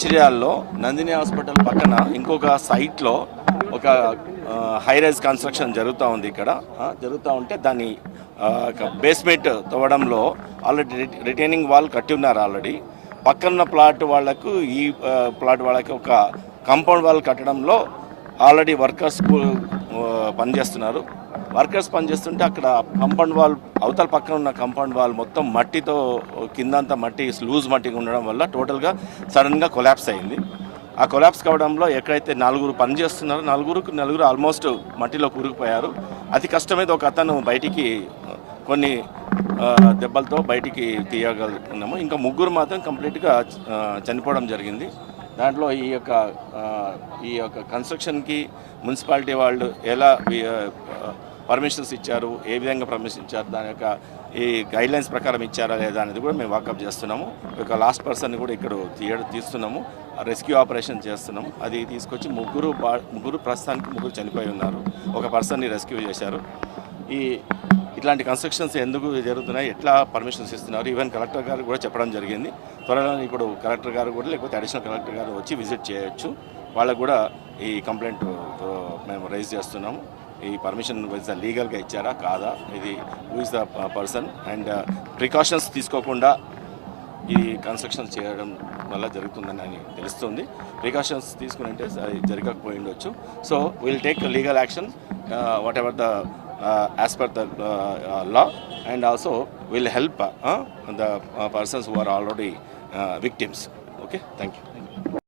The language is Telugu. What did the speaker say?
మంచిర్యాలలో నందిని హాస్పిటల్ పక్కన ఇంకొక సైట్లో ఒక హై రైజ్ కన్స్ట్రక్షన్ జరుగుతూ ఉంది ఇక్కడ. జరుగుతూ ఉంటే దాన్ని బేస్మెంట్ తవ్వడంలో ఆల్రెడీ రిటైనింగ్ వాల్ కట్టి ఉన్నారు ఆల్రెడీ పక్కన ప్లాట్ వాళ్ళకు ఈ ప్లాట్ వాళ్ళకి ఒక కంపౌండ్ వాల్ కట్టడంలో ఆల్రెడీ వర్కర్స్ పనిచేస్తున్నారు. వర్కర్స్ పనిచేస్తుంటే అక్కడ కంపౌండ్ వాల్ అవతల పక్కన ఉన్న కంపౌండ్ వాల్ మొత్తం మట్టితో కిందంతా మట్టి లూజ్ మట్టిగా ఉండడం వల్ల టోటల్గా సడన్గా కొలాప్స్ అయింది. ఆ కొలాప్స్ కావడంలో ఎక్కడైతే నలుగురు పనిచేస్తున్నారో నలుగురుకు నలుగురు ఆల్మోస్ట్ మట్టిలో కూరుకుపోయారు అతి కష్టమైతే ఒక అతను బయటికి కొన్ని దెబ్బలతో బయటికి తీయగలుగుతున్నాము. ఇంకా ముగ్గురు మాత్రం కంప్లీట్గా చనిపోవడం జరిగింది. దాంట్లో ఈ యొక్క ఈ యొక్క కన్స్ట్రక్షన్కి మున్సిపాలిటీ వాళ్ళు ఎలా పర్మిషన్స్ ఇచ్చారు ఏ విధంగా పర్మిషన్ ఇచ్చారు దాని యొక్క ఈ గైడ్లైన్స్ ప్రకారం ఇచ్చారా లేదా అనేది కూడా మేము వాకప్ చేస్తున్నాము. ఒక లాస్ట్ పర్సన్ కూడా ఇక్కడ తీయ తీస్తున్నాము. రెస్క్యూ ఆపరేషన్ చేస్తున్నాము. అది తీసుకొచ్చి ముగ్గురు బా ముగ్గురు ప్రస్తుతానికి ముగ్గురు చనిపోయి ఉన్నారు. ఒక పర్సన్ని రెస్క్యూ చేశారు. ఈ ఇట్లాంటి కన్స్ట్రక్షన్స్ ఎందుకు జరుగుతున్నాయి? ఎట్లా పర్మిషన్స్ ఇస్తున్నారు? ఈవెన్ కలెక్టర్ గారు కూడా చెప్పడం జరిగింది. త్వరలో ఇప్పుడు కలెక్టర్ గారు కూడా లేకపోతే అడిషనల్ కలెక్టర్ గారు వచ్చి విజిట్ చేయొచ్చు. వాళ్ళకు కూడా ఈ కంప్లైంట్ మేము రైజ్ చేస్తున్నాము. ఈ పర్మిషన్ లీగల్గా ఇచ్చారా? కాదా? ఇది who is the person and precautions తీసుకోకుండా ఈ కన్స్ట్రక్షన్ చేయడం వల్ల జరుగుతుందని అని తెలుస్తుంది. ప్రికాషన్స్ తీసుకుని అది జరగకపోయి ఉండొచ్చు. So will take legal action whatever the as per the law and also will help the persons who are already victims okay thank you